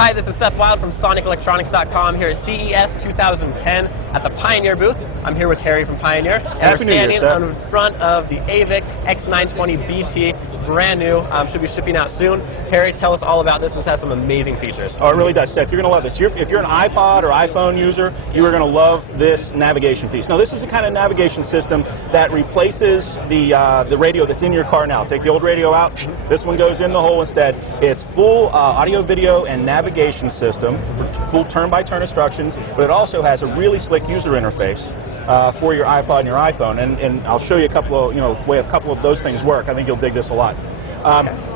Hi, this is Seth Wild from SonicElectronix.com here at CES 2010 at the Pioneer booth. I'm here with Harry from Pioneer, and we're standing in front of the AVIC-X920BT, brand new, should be shipping out soon. Harry, tell us all about this. This has some amazing features. Oh, it really does, Seth. You're going to love this. If you're an iPod or iPhone user, you are going to love this navigation piece. Now, this is the kind of navigation system that replaces the radio that's in your car now. Take the old radio out, this one goes in the hole instead. It's full audio, video, and navigation system for full turn-by-turn instructions, but it also has a really slick user interface for your iPod and your iPhone, and I'll show you a couple of, way a couple of those things work. I think you'll dig this a lot.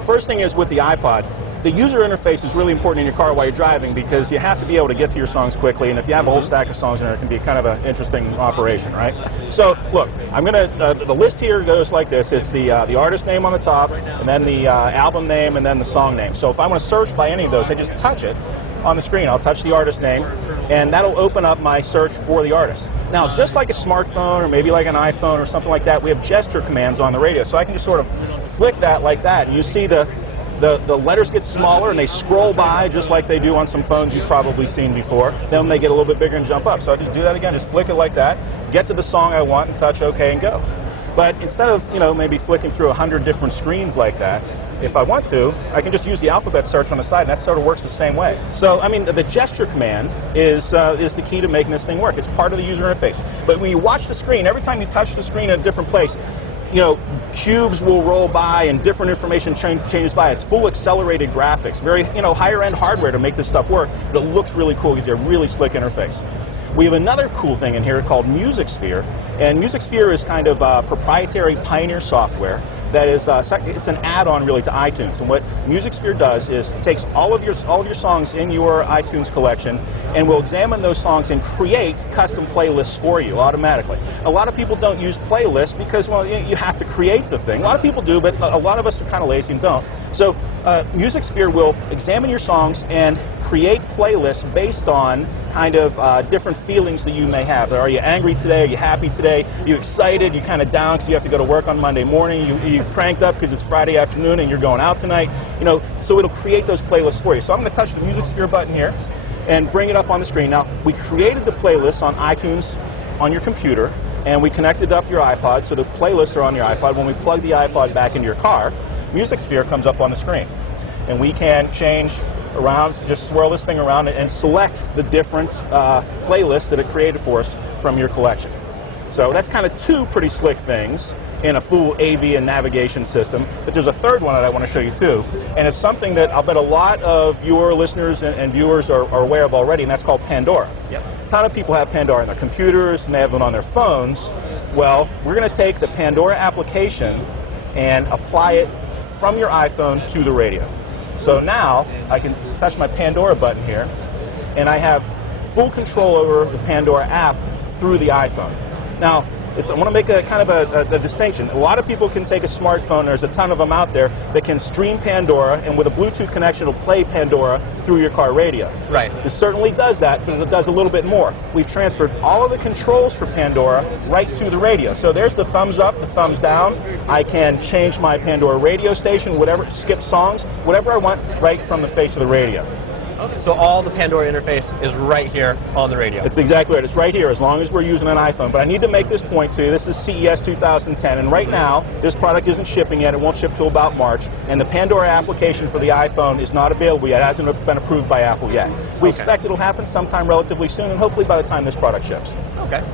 First thing is with the iPod, the user interface is really important in your car while you're driving because you have to be able to get to your songs quickly, and if you have a whole stack of songs in there, it can be kind of an interesting operation, right? So, look, I'm going to, the list here goes like this. It's the artist name on the top, and then the album name, and then the song name. So if I want to search by any of those, I just touch it on the screen. I'll touch the artist name, and that'll open up my search for the artist. Now, just like a smartphone, or maybe like an iPhone or something like that, we have gesture commands on the radio, so I can just sort of flick that like that, and you see the letters get smaller and they scroll by just like they do on some phones you've probably seen before. Then they get a little bit bigger and jump up. So I just do that again, just flick it like that, get to the song I want and touch OK and go. But instead of, maybe flicking through 100 different screens like that, if I want to, I can just use the alphabet search on the side, and that sort of works the same way. So, I mean, the gesture command is the key to making this thing work. It's part of the user interface. But when you watch the screen, every time you touch the screen in a different place, cubes will roll by and different information changes by. It's full accelerated graphics, very, higher-end hardware to make this stuff work, but it looks really cool. It's a really slick interface. We have another cool thing in here called MusicSphere, and MusicSphere is kind of proprietary Pioneer software that is, it's an add-on really to iTunes. And what MusicSphere does is it takes all of your songs in your iTunes collection and will examine those songs and create custom playlists for you automatically. A lot of people don't use playlists because, well, you have to create the thing. A lot of people do, but a lot of us are kind of lazy and don't. So MusicSphere will examine your songs and create playlists based on kind of different feelings that you may have. Are you angry today? Are you happy today? Are you excited? Are you kind of down because you have to go to work on Monday morning? You cranked up because it's Friday afternoon and you're going out tonight? So it'll create those playlists for you. So I'm going to touch the MusicSphere button here and bring it up on the screen. Now, we created the playlists on iTunes on your computer, and we connected up your iPod, so the playlists are on your iPod. When we plug the iPod back into your car, MusicSphere comes up on the screen. And we can change around, just swirl this thing around and select the different playlists that it created for us from your collection. So that's kind of two pretty slick things in a full AV and navigation system. But there's a third one that I want to show you too, and it's something that I'll bet a lot of your listeners and viewers are aware of already, and that's called Pandora. Yep. A ton of people have Pandora on their computers, and they have it on their phones. Well, we're going to take the Pandora application and apply it from your iPhone to the radio. So now I can touch my Pandora button here, and I have full control over the Pandora app through the iPhone. Now, I want to make a kind of a distinction. A lot of people can take a smartphone, there's a ton of them out there, that can stream Pandora, and with a Bluetooth connection, it'll play Pandora through your car radio. Right. It certainly does that, but it does a little bit more. We've transferred all of the controls for Pandora right to the radio. So there's the thumbs up, the thumbs down. I can change my Pandora radio station, whatever, skip songs, whatever I want, right from the face of the radio. Okay, so all the Pandora interface is right here on the radio. It's exactly right. It's right here as long as we're using an iPhone. But I need to make this point to you. This is CES 2010, and right now this product isn't shipping yet. It won't ship till about March, and the Pandora application for the iPhone is not available yet. It hasn't been approved by Apple yet. We expect it'll happen sometime relatively soon, and hopefully by the time this product ships. Okay.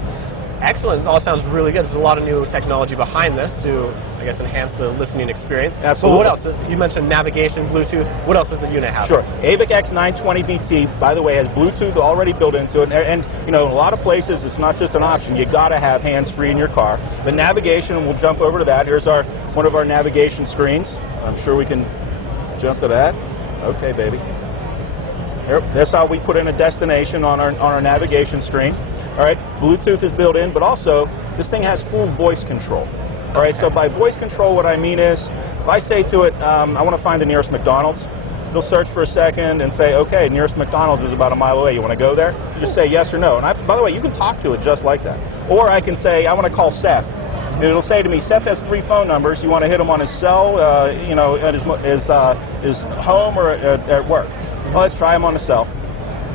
Excellent. It all sounds really good. There's a lot of new technology behind this to, I guess, enhance the listening experience. Absolutely. But what else? You mentioned navigation, Bluetooth. What else does the unit have? Sure. AVIC-X920BT, by the way, has Bluetooth already built into it. And in a lot of places, it's not just an option. You got to have hands-free in your car. The navigation, and we'll jump over to that. Here's one of our navigation screens. I'm sure we can jump to that. Okay, baby. Here, that's how we put in a destination on our navigation screen. All right, Bluetooth is built in, but also this thing has full voice control. All right, so by voice control, what I mean is, if I say to it, I want to find the nearest McDonald's, it'll search for a second and say, okay, nearest McDonald's is about a mile away. You want to go there? Just say yes or no. And by the way, you can talk to it just like that. Or I can say, I want to call Seth. And it'll say to me, Seth has 3 phone numbers. You want to hit him on his cell, at his home or at work. Well, let's try them on a cell.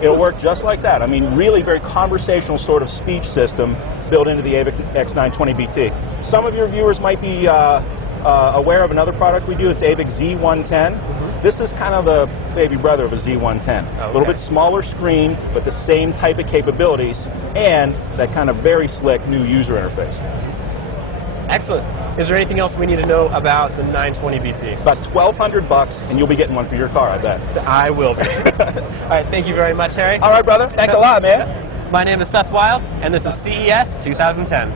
It'll work just like that. I mean, really very conversational sort of speech system built into the AVIC-X920BT. Some of your viewers might be aware of another product we do. It's AVIC-Z110. This is kind of the baby brother of a Z110. A little bit smaller screen, but the same type of capabilities, and that kind of very slick new user interface. Excellent. Is there anything else we need to know about the 920BT? It's about $1,200, and you'll be getting one for your car, I bet. I will be. All right, thank you very much, Harry. All right, brother. Thanks a lot, man. My name is Seth Wild, and this is CES 2010.